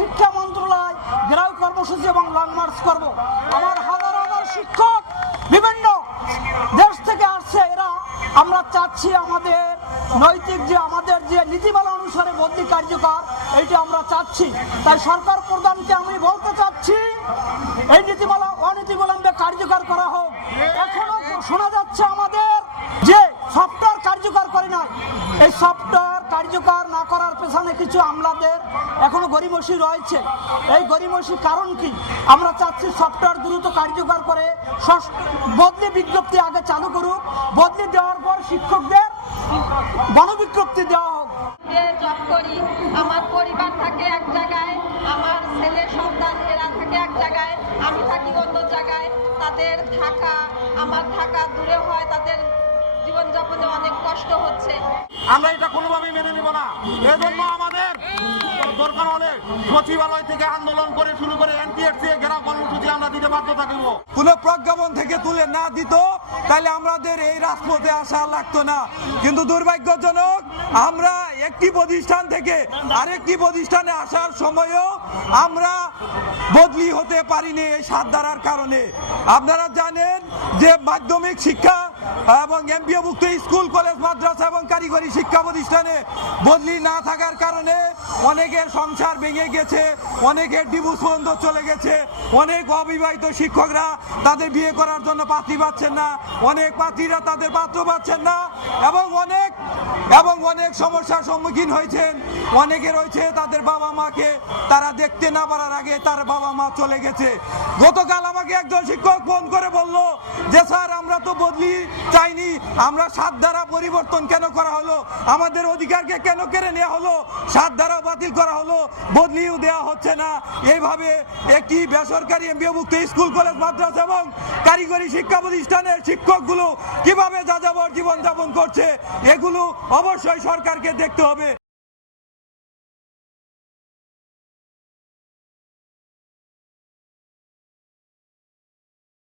শিক্ষা মন্ত্রণালয় ঘেরাও কর্মসূচি এবং লং মার্চ করব। আমার হাজার হাজার শিক্ষক বিভিন্ন দেশ থেকে আসছে, এরা আমরা চাচ্ছি আমাদের নৈতিক যে আমাদের যে নীতিমালা অনুসারে বদলি কার্যকর, এইটা আমরা চাচ্ছি। তাই সরকার প্রধানকে আমি বলতে চাচ্ছি এই নীতিমালা অনীতিবিলম্বে কার্যকর করা হোক। এখনো শোনা যাচ্ছে আমাদের যে সফটওয়্যার কার্যকর করে নাই, এই সফটওয়্যার কার্যকর না করার পেছনে কিছু আমলাদের এখনো গরিমসি রয়েছে। এই গরিমসি কারণ কি? আমরা চাচ্ছি সফটওয়্যার দ্রুত কার্যকর করে বদলি বিজ্ঞপ্তি আগে চালু করুক, বদলি দেওয়ার পর শিক্ষকদের গণবিজ্ঞপ্তি দেওয়া হোক। জব করি, আমার পরিবার থাকে এক জায়গায়, আমার ছেলে সন্তান এরা থাকে এক জায়গায়, আমি থাকি অন্য জায়গায়। তাদের থাকা আমার থাকা দূরে হয়, তাদের জীবনযাপনে অনেক কষ্ট হচ্ছে। আমরা এটা কোনোভাবেই মেনে নিব না। এজন্য আমাদের দরকার হলে সচিবালয় থেকে আন্দোলন করে শুরু করে এনটিএসসি ঘেরাও কর্মসূচি আমরা দিতে বাধ্য থাকব। কোনো প্রজ্ঞাপন থেকে তুলে না দিত তাহলে আমাদের এই রাজপথে আসা লাগতো না। কিন্তু দুর্ভাগ্যজনক, আমরা একটি প্রতিষ্ঠান থেকে আরেকটি প্রতিষ্ঠানে আসার সময়ও আমরা বদলি হতে পারিনি এই সাত ধারার কারণে। আপনারা জানেন যে মাধ্যমিক শিক্ষা এবং এমপিওভুক্ত স্কুল, কলেজ, মাদ্রাসা এবং কারিগরি শিক্ষা প্রতিষ্ঠানে বদলি না থাকার কারণে অনেকের সংসার ভেঙে গেছে, অনেকের ডিভোর্স পর্যন্ত চলে গেছে, অনেক অবিবাহিত শিক্ষকরা তাদের বিয়ে করার জন্য পাত্রী পাচ্ছেন না, অনেক পাত্রীরা তাদের পাত্র পাচ্ছেন না, এবং অনেক সমস্যার সম্মুখীন হয়েছেন। অনেকে রয়েছে তাদের বাবা মাকে তারা দেখতে না পারার আগে তার বাবা মা চলে গেছে। গতকাল আমাকে একজন শিক্ষক ফোন করে বলল যে স্যার, আমরা তো বদলি চাইনি, আমরা সাত ধারা পরিবর্তন কেন করা হলো, আমাদের অধিকারকে কেন কেড়ে নেওয়া হলো, সাত ধারা বাতিল করা হলো, বদলিও দেওয়া হচ্ছে না। এইভাবে একটি বেসরকারি এমপিওভুক্ত স্কুল, কলেজ, মাদ্রাসা এবং কারিগরি শিক্ষা প্রতিষ্ঠানের শিক্ষকগুলো কিভাবে যাযাবর জীবনযাপন করছে, এগুলো অবশ্যই সরকারকে দেখতে হবে।